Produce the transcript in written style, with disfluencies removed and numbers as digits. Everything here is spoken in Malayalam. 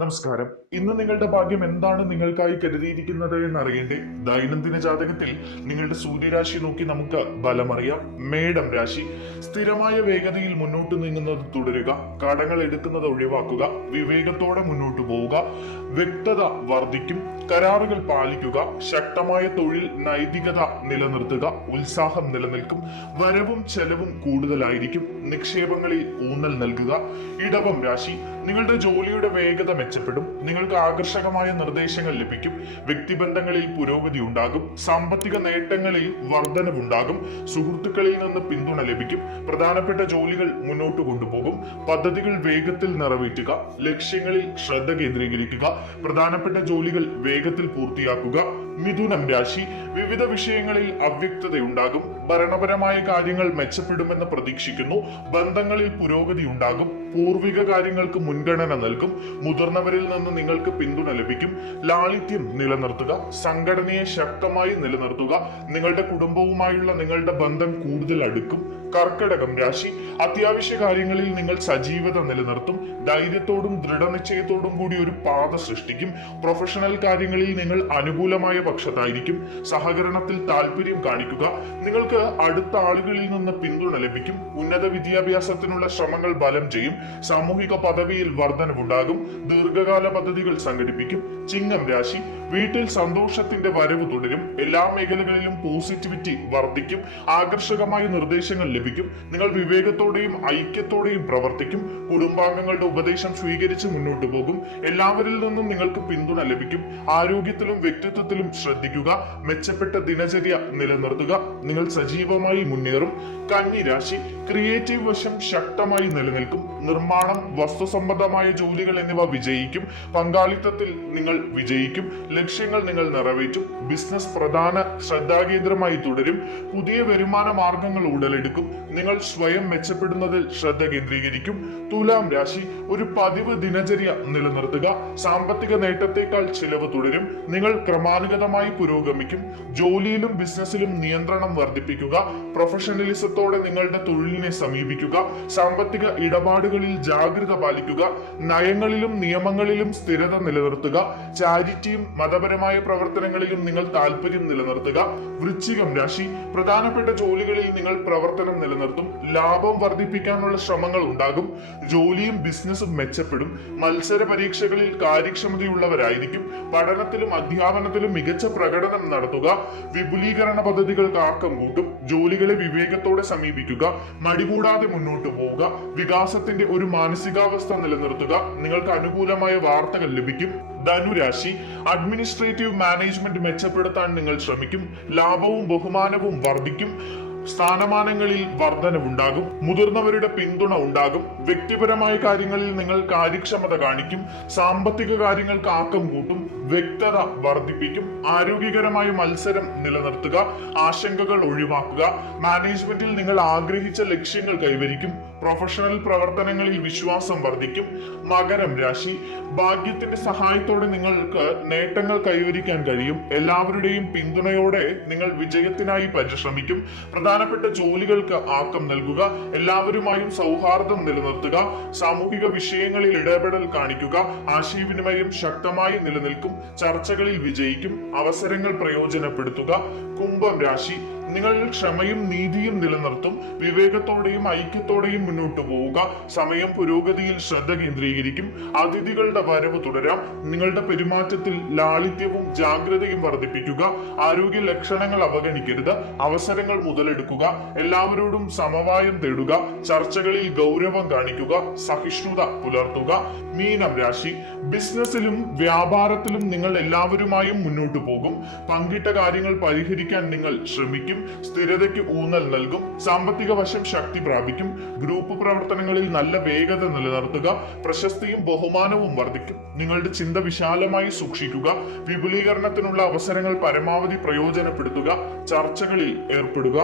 നമസ്കാരം. ഇന്ന് നിങ്ങളുടെ ഭാഗ്യം എന്താണ് നിങ്ങൾക്കായി കരുതിയിരിക്കുന്നത് എന്നറിയണ്ടേ? ദൈനംദിന ജാതകത്തിൽ നിങ്ങളുടെ സൂര്യരാശി നോക്കി നമുക്ക് ബലമറിയാം. മേടം രാശി: സ്ഥിരമായ വേഗതയിൽ മുന്നോട്ട് നീങ്ങുന്നത് തുടരുക, കടങ്ങൾ എടുക്കുന്നത് ഒഴിവാക്കുക, വിവേകത്തോടെ മുന്നോട്ട് പോവുക, വ്യക്തത വർദ്ധിക്കും, കരാറുകൾ പാലിക്കുക, ശക്തമായ തൊഴിൽ നൈതികത നിലനിർത്തുക, ഉത്സാഹം നിലനിൽക്കും, വരവും ചെലവും കൂടുതലായിരിക്കും, നിക്ഷേപങ്ങളിൽ ഊന്നൽ നൽകുക. ഇടവം രാശി: നിങ്ങളുടെ ജോലിയുടെ വേഗത മെച്ചപ്പെടും, നിങ്ങൾക്ക് ആകർഷകമായ നിർദ്ദേശങ്ങൾ ലഭിക്കും, വ്യക്തിബന്ധങ്ങളിൽ പുരോഗതി ഉണ്ടാകും, സാമ്പത്തിക നേട്ടങ്ങളിൽ വർധനവുണ്ടാകും, സുഹൃത്തുക്കളിൽ നിന്ന് പിന്തുണ ലഭിക്കും, പ്രധാനപ്പെട്ട ജോലികൾ മുന്നോട്ട് കൊണ്ടുപോകും, പദ്ധതികൾ വേഗത്തിൽ നിറവേറ്റുക, ലക്ഷ്യങ്ങളിൽ ശ്രദ്ധ കേന്ദ്രീകരിക്കുക, പ്രധാനപ്പെട്ട ജോലികൾ വേഗത്തിൽ പൂർത്തിയാക്കുക. മിഥുനം രാശി: വിവിധ വിഷയങ്ങളിൽ അവ്യക്തതയുണ്ടാകും, ഭരണപരമായ കാര്യങ്ങൾ മെച്ചപ്പെടുമെന്ന് പ്രതീക്ഷിക്കുന്നു, ബന്ധങ്ങളിൽ പുരോഗതി ഉണ്ടാകും, പൂർവിക കാര്യങ്ങൾക്ക് മുൻഗണന നൽകും, മുതിർന്നവരിൽ നിന്ന് നിങ്ങൾക്ക് പിന്തുണ ലഭിക്കും, ലാളിത്യം നിലനിർത്തുക, സംഘടനയെ ശക്തമായി നിലനിർത്തുക, നിങ്ങളുടെ കുടുംബവുമായുള്ള നിങ്ങളുടെ ബന്ധം കൂടുതൽ അടുക്കും. കർക്കിടകം രാശി: അത്യാവശ്യ കാര്യങ്ങളിൽ നിങ്ങൾ സജീവത നിലനിർത്തും, ധൈര്യത്തോടും ദൃഢനിശ്ചയത്തോടും കൂടി ഒരു പാത സൃഷ്ടിക്കും, പ്രൊഫഷണൽ കാര്യങ്ങളിൽ നിങ്ങൾ അനുകൂലമായ പക്ഷത്തായിരിക്കും, സഹകരണത്തിൽ താല്പര്യം കാണിക്കുക, നിങ്ങൾക്ക് അടുത്ത ആളുകളിൽ നിന്ന് പിന്തുണ ലഭിക്കും, ഉന്നത വിദ്യാഭ്യാസത്തിനുള്ള ശ്രമങ്ങൾ ബലം ചെയ്യും, സാമൂഹിക പദവിയിൽ വർധനവുണ്ടാകും, ദീർഘകാല പദ്ധതികൾ സംഘടിപ്പിക്കും. ചിങ്ങം രാശി: വീട്ടിൽ സന്തോഷത്തിന്റെ വരവ് തുടരും, എല്ലാ മേഖലകളിലും പോസിറ്റിവിറ്റി വർദ്ധിക്കും, ആകർഷകമായ നിർദ്ദേശങ്ങൾ ലഭിക്കും, നിങ്ങൾ വിവേകത്തോടെയും ഐക്യത്തോടെയും പ്രവർത്തിക്കും, കുടുംബാംഗങ്ങളുടെ ഉപദേശം സ്വീകരിച്ച് മുന്നോട്ട് പോകും, എല്ലാവരിൽ നിന്നും നിങ്ങൾക്ക് പിന്തുണ ലഭിക്കും, ആരോഗ്യത്തിലും വ്യക്തിത്വത്തിലും ശ്രദ്ധിക്കുക, മെച്ചപ്പെട്ട ദിനചര്യ നിലനിർത്തുക, നിങ്ങൾ സജീവമായി മുന്നേറും. കന്നി രാശി: ക്രിയേറ്റീവ് വശം ശക്തമായി നിലനിൽക്കും, നിർമ്മാണം, വസ്തുസംബന്ധമായ ജോലികൾ എന്നിവ വിജയിക്കും, പങ്കാളിത്തത്തിൽ നിങ്ങൾ വിജയിക്കും, ലക്ഷ്യങ്ങൾ നിങ്ങൾ നിറവേറ്റും, ബിസിനസ് പ്രധാന ശ്രദ്ധാകേന്ദ്രമായി തുടരും, പുതിയ വരുമാന മാർഗങ്ങൾ ഉടലെടുക്കും, നിങ്ങൾ സ്വയം മെച്ചപ്പെടുന്നതിൽ ശ്രദ്ധ കേന്ദ്രീകരിക്കും. തുലാം രാശി: ഒരു പതിവ് ദിനചര്യ നിലനിർത്തുക, സാമ്പത്തിക നേട്ടത്തെക്കാൾ ചിലവ് തുടരും, നിങ്ങൾ ക്രമാനുഗതമായി പുരോഗമിക്കും, ജോലിയിലും ബിസിനസ്സിലും നിയന്ത്രണം വർദ്ധിപ്പിക്കുക, പ്രൊഫഷണലിസത്തോടെ നിങ്ങളുടെ തൊഴിലിനെ സമീപിക്കുക, സാമ്പത്തിക ഇടപാടുകളിൽ ജാഗ്രത പാലിക്കുക, നയങ്ങളിലും നിയമങ്ങളിലും സ്ഥിരത നിലനിർത്തുക, ചാരിറ്റിയും മതപരമായ പ്രവർത്തനങ്ങളിലും നിങ്ങൾ താല്പര്യം നിലനിർത്തുക. വൃശ്ചികം രാശി: പ്രധാനപ്പെട്ട ജോലികളിൽ നിങ്ങൾ പ്രവർത്തനം നിലനിർത്തും, ലാഭം വർദ്ധിപ്പിക്കാനുള്ള ശ്രമങ്ങൾ ഉണ്ടാകും, ജോലിയും ബിസിനസ്സും മെച്ചപ്പെടും, മത്സര പരീക്ഷകളിൽ കാര്യക്ഷമതയുള്ളവരായിരിക്കും, പഠനത്തിലും അധ്യാപനത്തിലും മികച്ച പ്രകടനം നടത്തുക, വിപുലീകരണ പദ്ധതികൾക്ക് ആക്കം കൂട്ടും, ജോലികളെ വിവേകത്തോടെ സമീപിക്കുക, മടികൂടാതെ മുന്നോട്ട് പോവുക, വികാസത്തിന്റെ ഒരു മാനസികാവസ്ഥ നിലനിർത്തുക, നിങ്ങൾക്ക് അനുകൂലമായ വാർത്തകൾ ലഭിക്കും. ധനുരാശി: അഡ്മിനിസ്ട്രേറ്റീവ് മാനേജ്മെന്റ് മെച്ചപ്പെടുത്താൻ നിങ്ങൾ ശ്രമിക്കും, ലാഭവും ബഹുമാനവും വർദ്ധിക്കും, സ്ഥാനമാനങ്ങളിൽ വർധനവുണ്ടാകും, മുതിർന്നവരുടെ പിന്തുണ ഉണ്ടാകും, വ്യക്തിപരമായ കാര്യങ്ങളിൽ നിങ്ങൾ കാര്യക്ഷമത കാണിക്കും, സാമ്പത്തിക കാര്യങ്ങൾക്ക് ആക്കം കൂട്ടും, വ്യക്തത വർദ്ധിപ്പിക്കും, ആരോഗ്യകരമായ മത്സരം നിലനിർത്തുക, ആശങ്കകൾ ഒഴിവാക്കുക, മാനേജ്മെന്റിൽ നിങ്ങൾ ആഗ്രഹിച്ച ലക്ഷ്യങ്ങൾ കൈവരിക്കും, പ്രൊഫഷണൽ പ്രവർത്തനങ്ങളിൽ വിശ്വാസം വർദ്ധിക്കും. മകരം രാശി: ഭാഗ്യത്തിന്റെ സഹായത്തോടെ നിങ്ങൾക്ക് നേട്ടങ്ങൾ കൈവരിക്കാൻ കഴിയും, എല്ലാവരുടെയും പിന്തുണയോടെ നിങ്ങൾ വിജയത്തിനായി പരിശ്രമിക്കും, പ്രധാനപ്പെട്ട ജോലികൾക്ക് ആക്കം നൽകുക, എല്ലാവരുമായും സൗഹാർദ്ദം നിലനിർത്തുക, സാമൂഹിക വിഷയങ്ങളിൽ ഇടപെടൽ കാണിക്കുക, ആശയവിനിമയം ശക്തമായി നിലനിൽക്കും, ചർച്ചകളിൽ വിജയിക്കും, അവസരങ്ങൾ പ്രയോജനപ്പെടുത്തുക. കുംഭം രാശി: നിങ്ങൾ ക്ഷമയും നീതിയും നിലനിർത്തും, വിവേകത്തോടെയും ഐക്യത്തോടെയും മുന്നോട്ട് പോവുക, സമയം പുരോഗതിയിൽ ശ്രദ്ധ കേന്ദ്രീകരിക്കും, അതിഥികളുടെ വരവ് തുടരാം, നിങ്ങളുടെ പെരുമാറ്റത്തിൽ ലാളിത്യവും ജാഗ്രതയും വർദ്ധിപ്പിക്കുക, ആരോഗ്യ ലക്ഷണങ്ങൾ അവഗണിക്കരുത്, അവസരങ്ങൾ മുതലെടുക്കുക, എല്ലാവരോടും സമവായം തേടുക, ചർച്ചകളിൽ ഗൗരവം കാണിക്കുക, സഹിഷ്ണുത പുലർത്തുക. മീനം രാശി: ബിസിനസ്സിലും വ്യാപാരത്തിലും നിങ്ങൾ എല്ലാവരുമായും മുന്നോട്ട് പോകും, പങ്കിട്ട കാര്യങ്ങൾ പരിഹരിക്കാൻ നിങ്ങൾ ശ്രമിക്കും, സ്ഥിരതയ്ക്ക് ഊന്നൽ നൽകും, സാമ്പത്തിക വശം ശക്തി പ്രാപിക്കും, ഗ്രൂപ്പ് പ്രവർത്തനങ്ങളിൽ നല്ല വേഗത നിലനിർത്തുക, പ്രശസ്തിയും ബഹുമാനവും വർദ്ധിക്കും, നിങ്ങളുടെ ചിന്ത വിശാലമായി സൂക്ഷിക്കുക, വിപുലീകരണത്തിനുള്ള അവസരങ്ങൾ പരമാവധി പ്രയോജനപ്പെടുത്തുക, ചർച്ചകളിൽ ഏർപ്പെടുക.